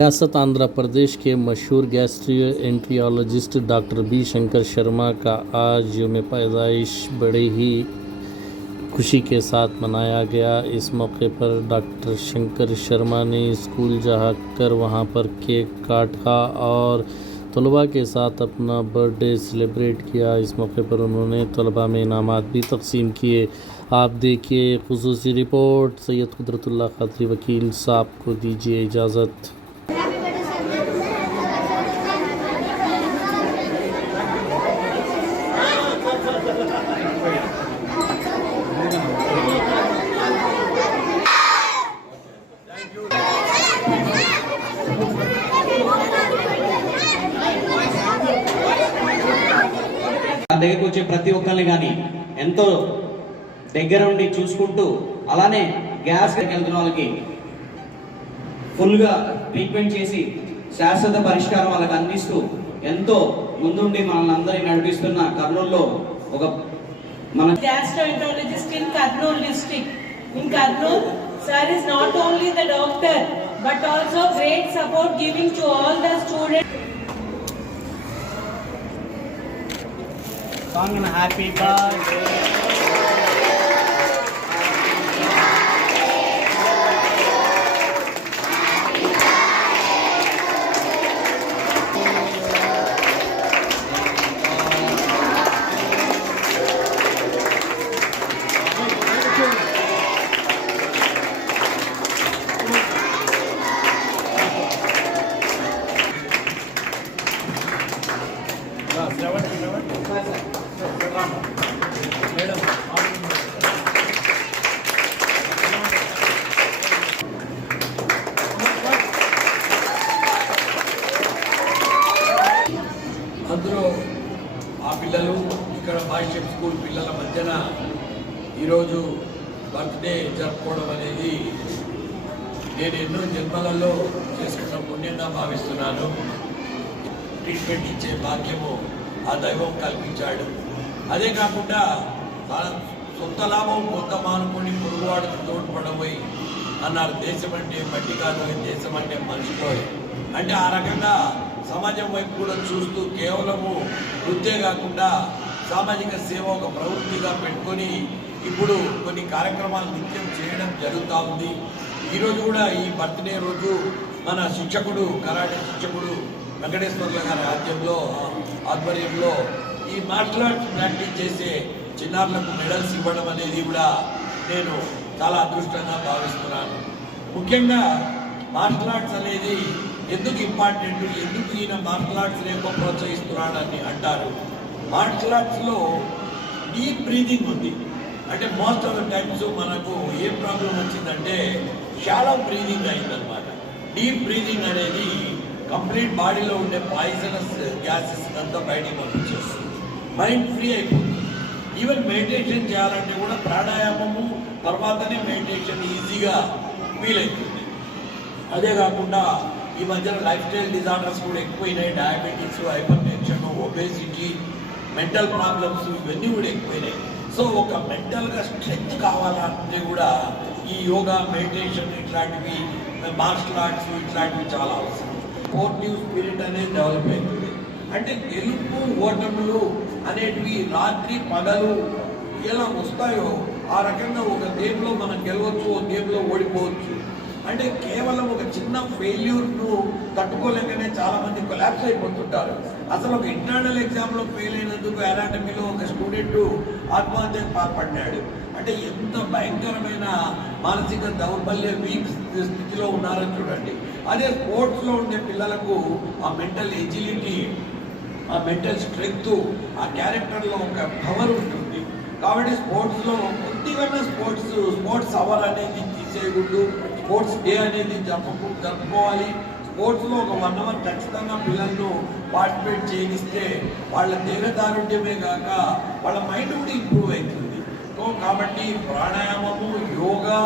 रियासत आंध्र प्रदेश के मशहूर gastroenterologist doctor B Shankar Sharma का आज यौम पैदाइश बड़े ही खुशी के साथ मनाया गया। इस मौके पर डॉक्टर शंकर शर्मा ने स्कूल जाकर वहाँ पर केक काटा और तलबा के साथ अपना बर्थडे सेलिब्रेट किया। इस मौके पर उन्होंने तलबा में इनामात भी तकसीम किए। आप देखिए, खसूसी रिपोर्ट, सैयद कुदरतुल्ला खत्री वकील साहब को दीजिए इजाज़त। దగ్గరకు వచ్చే ప్రతి ఒక్కరిని కానీ ఎంతో దగ్గర ఉండి చూసుకుంటూ అలానే గ్యాస్ వెళ్తున్న వాళ్ళకి ఫుల్గా ట్రీట్మెంట్ చేసి శాశ్వత పరిష్కారం వాళ్ళకి అందిస్తూ ఎంతో ముందుండి మనల్ని అందరినీ నడిపిస్తున్న కర్నూలులో ఒక మన gastroenterologist in Kurnool district in Kurnool sir is not only the doctor but also great support giving to all the student I'm gonna Happy birthday. అందులో ఆ పిల్లలు ఇక్కడ బాయ్షెప్ స్కూల్ పిల్లల మధ్యన ఈరోజు బర్త్డే జరుపుకోవడం అనేది నేను ఎన్నో జన్మలలో చేసుకున్న పుణ్యంగా భావిస్తున్నాను. ట్రీట్మెంట్ ఇచ్చే భాగ్యము ఆ దైవం కల్పించాడు. అదే కాకుండా మన సొంత లాభం కొంత మానుకొని పొరుగువాడికి తోడ్పడబోయి అన్నారు. దేశం అంటే మట్టి కాదు దేశం అంటే మనిషిలో అంటే ఆ రకంగా సమాజం వైపు కూడా చూస్తూ కేవలము వృత్తే కాకుండా సామాజిక సేవ ఒక ప్రవృత్తిగా పెట్టుకొని ఇప్పుడు కొన్ని కార్యక్రమాలు నిత్యం చేయడం జరుగుతూ ఉంది. ఈరోజు కూడా ఈ బర్త్డే రోజు మన శిక్షకుడు కరాటే శిక్షకుడు వెంకటేశ్వర్ల గారి ఆధ్యంలో ఆధ్వర్యంలో ఈ మార్షల్ ఆర్ట్స్ ప్రాక్టీస్ చేసే చిన్నారులకు మెడల్స్ ఇవ్వడం అనేది కూడా నేను చాలా అదృష్టంగా భావిస్తున్నాను. ముఖ్యంగా మార్షల్ ఆర్ట్స్ అనేది ఎందుకు ఇంపార్టెంట్? ఎందుకు ఈయన మార్షల్ ఆర్ట్స్ ఎక్కువ ప్రోత్సహిస్తున్నాడని అంటారు. మార్షల్ ఆర్ట్స్లో డీప్ బ్రీదింగ్ ఉంది. అంటే మోస్ట్ ఆఫ్ ద టైమ్స్ మనకు ఏ ప్రాబ్లం వచ్చిందంటే షాలో బ్రీదింగ్ అయిందనమాట డీప్ బ్రీదింగ్ అనేది కంప్లీట్ బాడీలో ఉండే పాయిజనస్ గ్యాసెస్ అంతా బయటికి పంపించేస్తుంది. మైండ్ ఫ్రీ అయిపోతుంది. ఈవెన్ మెడిటేషన్ చేయాలంటే కూడా ప్రాణాయామము తర్వాతనే మెడిటేషన్ ఈజీగా ఫీల్ అవుతుంది. అదే కాకుండా ఈ మధ్యన లైఫ్ స్టైల్ డిజార్డర్స్ కూడా ఎక్కువైనాయి diabetes hypertension obesity mental problems ఇవన్నీ కూడా ఎక్కువైనాయి. సో ఒక మెంటల్గా స్ట్రెంగ్త్ కావాలంటే కూడా ఈ యోగా మెడిటేషన్ ఇట్లాంటివి మార్షల్ ఆర్ట్స్ ఇట్లాంటివి చాలా అవసరం. పోర్టివ్ స్పిరిట్ అనేది డెవలప్ అవుతుంది. అంటే గెలుపు ఓటములు అనేటివి రాత్రి పగలు ఎలా వస్తాయో ఆ రకంగా ఒక గేమ్లో మనం గెలవచ్చు ఒక గేమ్లో ఓడిపోవచ్చు. అంటే కేవలం ఒక చిన్న ఫెయిల్యూర్ను తట్టుకోలేకనే చాలా మంది కొలాప్స్ అయిపోతుంటారు. అసలు ఒక ఇంటర్నల్ ఎగ్జామ్లో ఫెయిల్ అయినందుకు అనాటమీలో ఒక స్టూడెంట్ ఆత్మహత్యకు పాల్పడ్డాడు అంటే ఎంత భయంకరమైన మానసిక దౌర్బల్య వీక్ స్థితిలో ఉన్నారో చూడండి. అదే స్పోర్ట్స్లో ఉండే పిల్లలకు ఆ మెంటల్ ఎజిలిటీ ఆ మెంటల్ స్ట్రెంగ్త్ ఆ క్యారెక్టర్లో ఒక పవర్ ఉంటుంది. కాబట్టి స్పోర్ట్స్లో కొద్దిగా స్పోర్ట్స్ స్పోర్ట్స్ అవర్ అనేది తీసేయకూడదు. స్పోర్ట్స్ డే అనేది జరుపుకు జరుపుకోవాలి. స్పోర్ట్స్లో ఒక వన్ అవర్ ఖచ్చితంగా పిల్లలను పార్టిసిపేట్ చేయనిస్తే వాళ్ళ దేహదారుఢ్యమే కాక వాళ్ళ మైండ్ కూడా ఇంప్రూవ్ అవుతుంది. సో కాబట్టి ప్రాణాయామము యోగా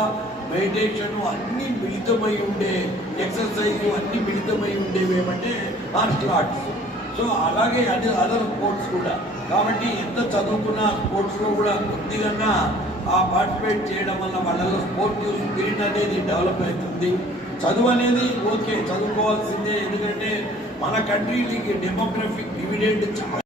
మెడిటేషన్ అన్నీ మిళితమై ఉండే ఎక్సర్సైజ్ అన్నీ మిళితమై ఉండేవి ఏమంటే మార్షల్ ఆర్ట్స్. సో అలాగే అది అదర్ స్పోర్ట్స్ కూడా. కాబట్టి ఎంత చదువుకున్నా స్పోర్ట్స్లో కూడా కొద్దిగా ఆ పార్టిసిపేట్ చేయడం వల్ల వాళ్ళలో స్పోర్టివ్ స్పిరిట్ అనేది డెవలప్ అవుతుంది. చదువు అనేది ఓకే చదువుకోవాల్సిందే. ఎందుకంటే మన కంట్రీకి డెమోగ్రఫిక్ డివిడెండ్ చాలా